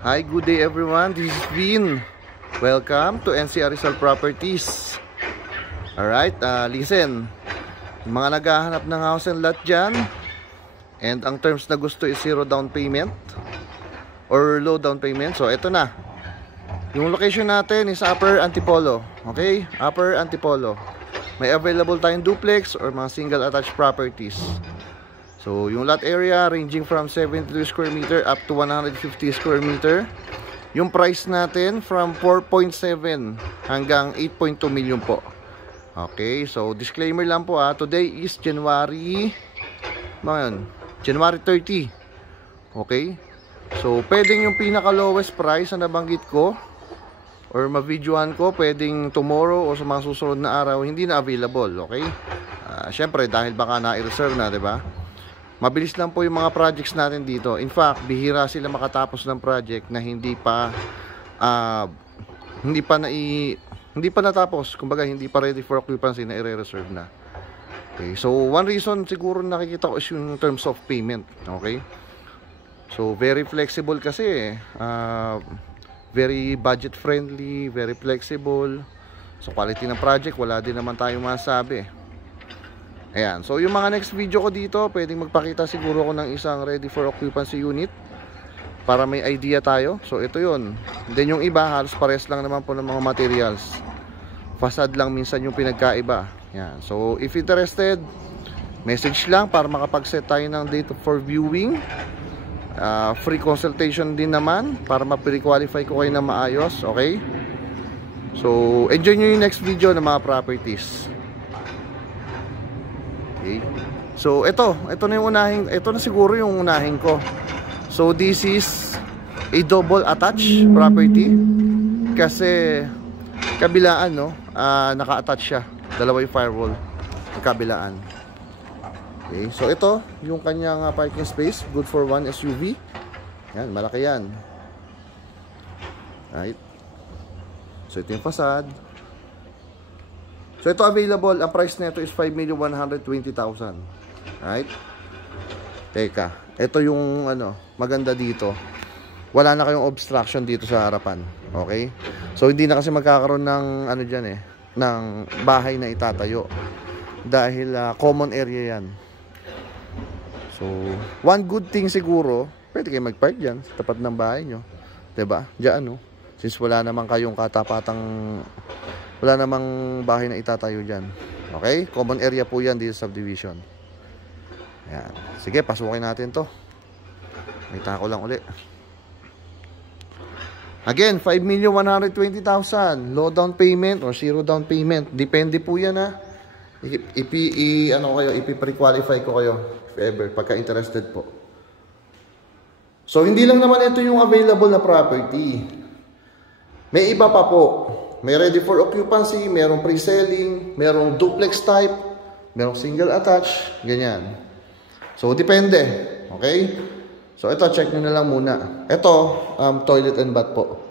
Hi, good day everyone. This is Vin. Welcome to NCR Rizal Properties. Alright, listen. Mga naghahanap ng house and lot dyan, and ang terms na gusto is 0 down payment or low down payment. So, ito na. Yung location natin is Upper Antipolo. Okay? Upper Antipolo. May available tayong duplex or mga single attached properties. So, yung lot area ranging from 72 square meter up to 150 square meter. Yung price natin from 4.7 hanggang 8.2 million po. Okay, so disclaimer lang po today is January 30. Okay? So, pwedeng yung pinaka lowest price na nabanggit ko or ma-videohan ko, pwedeng tomorrow o sa mga susunod na araw hindi na available. Okay? Syempre, dahil baka na-reserve na, 'di ba? Mabilis lang po yung mga projects natin dito. In fact, bihira sila makatapos ng project na hindi pa natapos. Kumbaga, hindi pa ready for occupancy na i-reserve na. Okay. So, one reason siguro nakikita ko is yung terms of payment. Okay? So, very flexible kasi. Very budget friendly, very flexible. So, quality ng project, wala din naman tayong masabi. Ayan, so yung mga next video ko dito, pwedeng magpakita siguro ko ng isang ready for occupancy unit para may idea tayo. So ito yun. Then yung iba, halos pares lang naman po ng mga materials. Facade lang minsan yung pinagkaiba. Ayan, so if interested, message lang para makapag-set tayo ng date for viewing. Free consultation din naman para ma-pre-qualify ko kayo na maayos. Okay? So enjoy nyo yung next video ng mga properties. Okay. So ito na yung unahin, ito na siguro yung unahin ko. So this is a double attached property kasi kabilaan naka-attach siya. Dalawa yung firewall ang kabilaan. Okay, so ito yung kanyang parking space, good for one SUV. Yan, malaki yan. Right. So ito yung facade. So ito available, ang price nito is 5,120,000. Right? Teka, ito yung maganda dito. Wala na kayong obstruction dito sa harapan. Okay? So hindi na kasi magkakaroon ng ng bahay na itatayo. Dahil common area yan. So, one good thing siguro, pwede kayo mag-park dyan sa tapat ng bahay nyo. 'Di ba? Diyan since wala naman kayong wala namang bahay na itatayo dyan. Okay? Common area po yan dito sa subdivision. Ayan. Sige, pasukin natin to. May tako lang uli. Again, 5,120,000. Low down payment or 0 down payment. Depende po yan ipi-pre-qualify ko kayo if ever, pagka interested po. So, hindi lang naman ito yung available na property. May iba pa po. May ready for occupancy, merong pre-selling, merong duplex type, merong single attach, ganyan. So, depende. Okay? So, ito, check nyo na lang muna. Ito, toilet and bath po.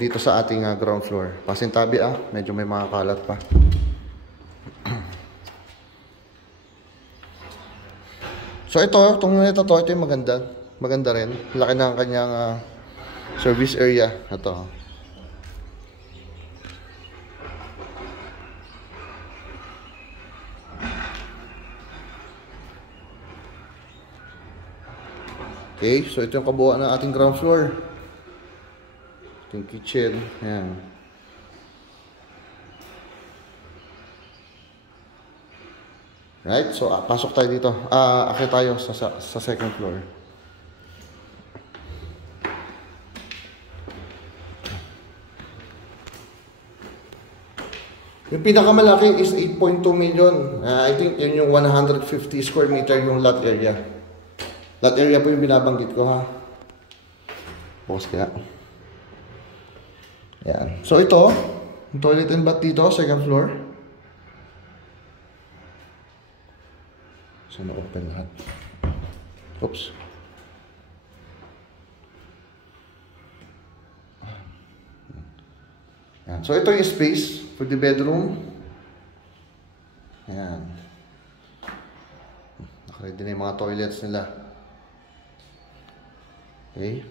Dito sa ating ground floor. Pasintabi medyo may mga kalat pa. So, ito yung maganda. Maganda rin. Laki na ang kanyang service area. Ito. Okay, so ito yung kabuuan ng ating ground floor. Ito yung kitchen. Ayan. Right, so pasok tayo dito. Akyat tayo sa second floor. Yung pinakamalaki is 8.2 million. I think yun yung 150 square meter yung lot area. Lot area po yung binabanggit ko Focus kaya. Yan. So ito, toilet and bath dito, second floor. So na-open lahat. Oops. Yan. So ito yung space for the bedroom. Ayan. Nakaready na yung mga toilets nila. Okay.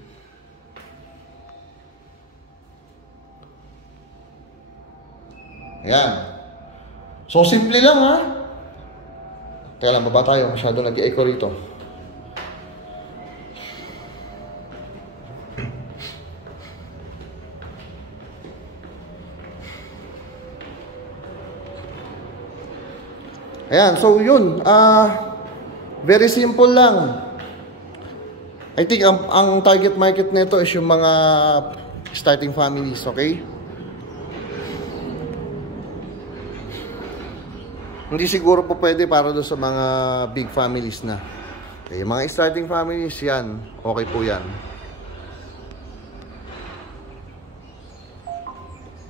Ayan. So, simple lang ha. Kaya lang, baba tayo. Masyado nag-echo rito. Ayan, so yun. Very simple lang. I think ang target market nito is yung mga starting families, okay? Hindi siguro po pwede para doon sa mga big families na. Okay, mga starting families, yan. Okay po yan.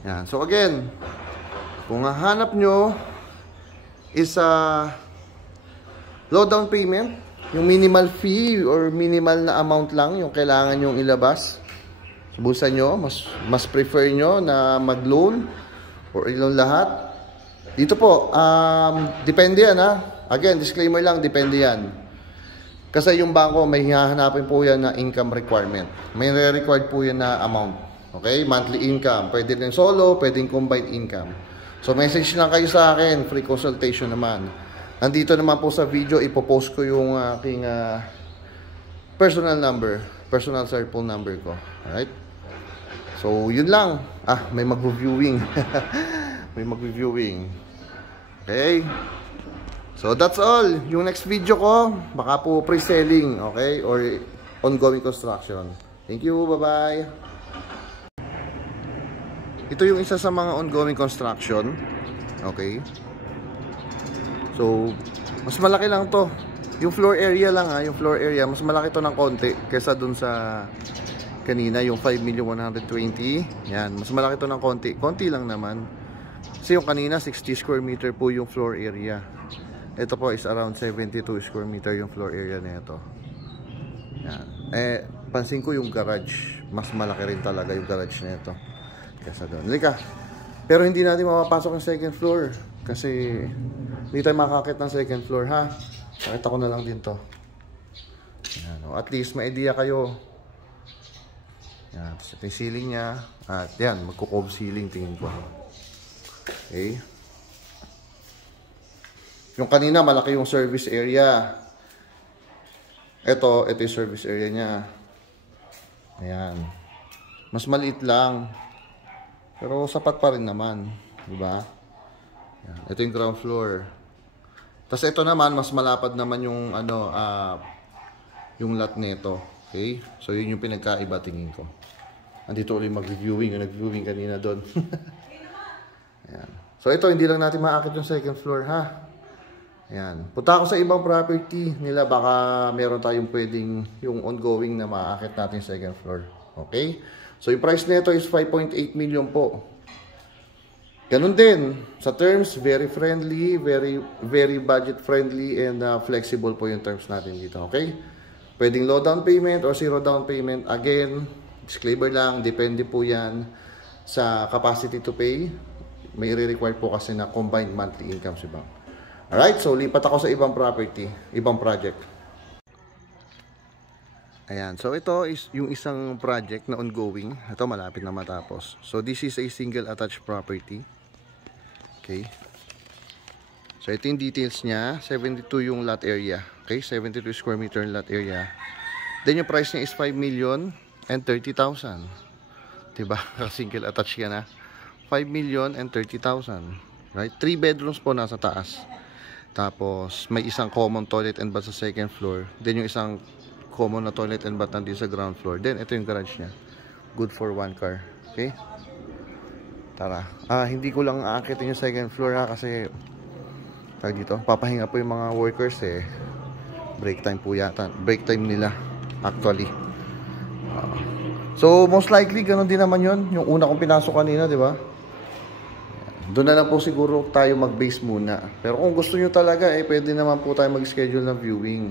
Yan. So again, kung hahanap nyo is low down payment, yung minimal fee or minimal na amount lang yung kailangan nyong ilabas sa bulsa nyo, mas prefer nyo na mag-loan or i-loan lahat. Dito po, depende yan ha. Again, disclaimer lang, depende yan. Kasi yung bangko, may hahanapin po yan na income requirement. May re-required po yan na amount. Okay? Monthly income. Pwede rin solo, pwedeng combined income. So, message lang kayo sa akin. Free consultation naman. Nandito naman po sa video, ipopost ko yung aking personal number. Personal cell phone number ko. Alright? So, yun lang. May mag-reviewing. May mag-reviewing. Okay? So, that's all. Yung next video ko, baka po pre-selling. Okay? Or ongoing construction. Thank you. Bye-bye. Ito yung isa sa mga ongoing construction. Okay? So, mas malaki lang to. Yung floor area lang ha, yung floor area, mas malaki to ng konti kaysa dun sa kanina, yung 5,120,000. Yan, mas malaki to ng konti. Konti lang naman. Kasi yung kanina, 60 square meter po yung floor area. Ito po is around 72 square meter yung floor area nito. Yan. Pansin ko yung garage. Mas malaki rin talaga yung garage nito kaysa doon. Lika. Pero hindi natin mapapasok yung second floor. Kasi hindi tayo makakakit ng second floor ha. Pakita ko na lang din to. Yan, at least may idea kayo. Yan, ito yung ceiling nya. At yan, magko-cove ceiling tingin ko. Okay. Yung kanina malaki yung service area. Ito yung service area nya. Ayan. Mas maliit lang. Pero sapat pa rin naman. Diba? Ayan. Ito yung ground floor. Tapos ito naman, mas malapad naman yung yung lot nito. Okay? So yun yung pinagkaiba tingin ko. Andito ulit mag-reviewing. Nag-viewing kanina doon. Ayan. So ito, hindi lang natin maakit yung second floor ha. Ayan. Punta ako sa ibang property nila. Baka meron tayong pwedeng yung ongoing na maakit natin second floor. Okay? So yung price nito is 5.8 million po. Ganun din. Sa terms, very friendly, very budget friendly, and flexible po yung terms natin dito. Okay? Pwedeng low down payment or zero down payment. Again, disclaimer lang, depende po yan sa capacity to pay. May re-require po kasi na combined monthly income si bank. Alright, so lipat ako sa ibang property, ibang project. Ayan, so ito is yung isang project na ongoing. Ito malapit na matapos. So this is a single attached property. Okay. So ito yung details niya. 72 yung lot area. Okay, 72 square meter lot area. Then yung price niya is 5,030,000. Diba? Single attached ka na. 5,030,000. Right? 3 bedrooms po nasa taas. Tapos may isang common toilet and bath sa second floor. Then yung isang common na toilet and bath nandito sa ground floor. Then ito yung garage niya. Good for 1 car. Okay? Tara. Hindi ko lang aakitin yung second floor ha, kasi dito, papahinga po yung mga workers eh. Break time po yata. Break time nila actually. So most likely ganun din naman yun. Yung una kong pinasok kanina, di ba? Doon na lang po siguro tayo mag-base muna. Pero kung gusto nyo talaga, pwede naman po tayo mag-schedule ng viewing.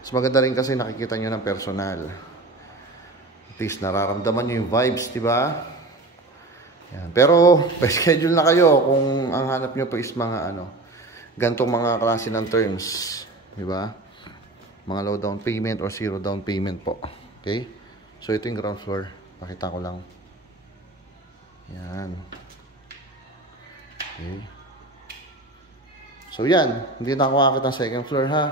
Mas maganda rin kasi nakikita nyo ng personal. At least nararamdaman nyo yung vibes, di ba? Yan. Pero, schedule na kayo kung ang hanap nyo po is mga gantong mga klase ng terms. Di ba? Mga low down payment or zero down payment po. Okay? So, ito yung ground floor. Pakita ko lang. Yan. Okay. So yan, hindi na ako akit ng second floor ha.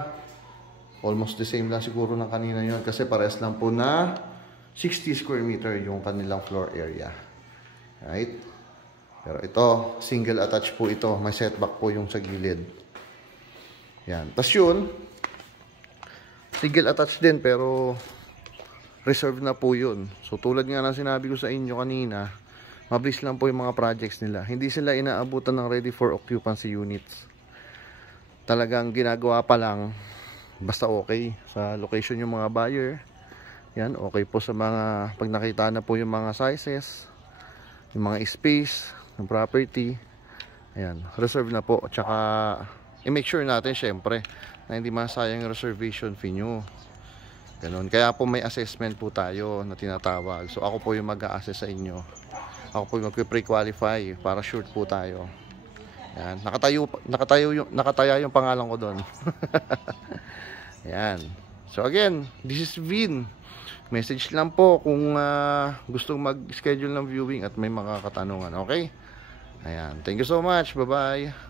Almost the same lang siguro ng kanina yon kasi pares lang po na 60 square meter yung kanilang floor area. Right? Pero ito, single attach po ito. May setback po yung sa gilid. Yan. Tapos yun, single attach din pero reserve na po yun. So tulad nga ng sinabi ko sa inyo kanina, mabilis lang po yung mga projects nila. Hindi sila inaabutan ng ready for occupancy units. Talagang ginagawa pa lang basta okay sa location yung mga buyer. Yan, okay po sa mga pag nakita na po yung mga sizes, yung mga space ng property. Ayan, reserve na po. Tsaka i-make sure natin syempre na hindi masayang yung reservation fee nyo. Ganun. Kaya po may assessment po tayo na tinatawag. So ako po yung mag-a-assess sa inyo. Ako po yung mag-pre-qualify para sure po tayo. Yan, nakataya yung pangalan ko doon. Ayan. So again, this is Vin. Message lang po kung gustong mag-schedule ng viewing at may mga katanungan. Okay? Ayan. Thank you so much. Bye-bye.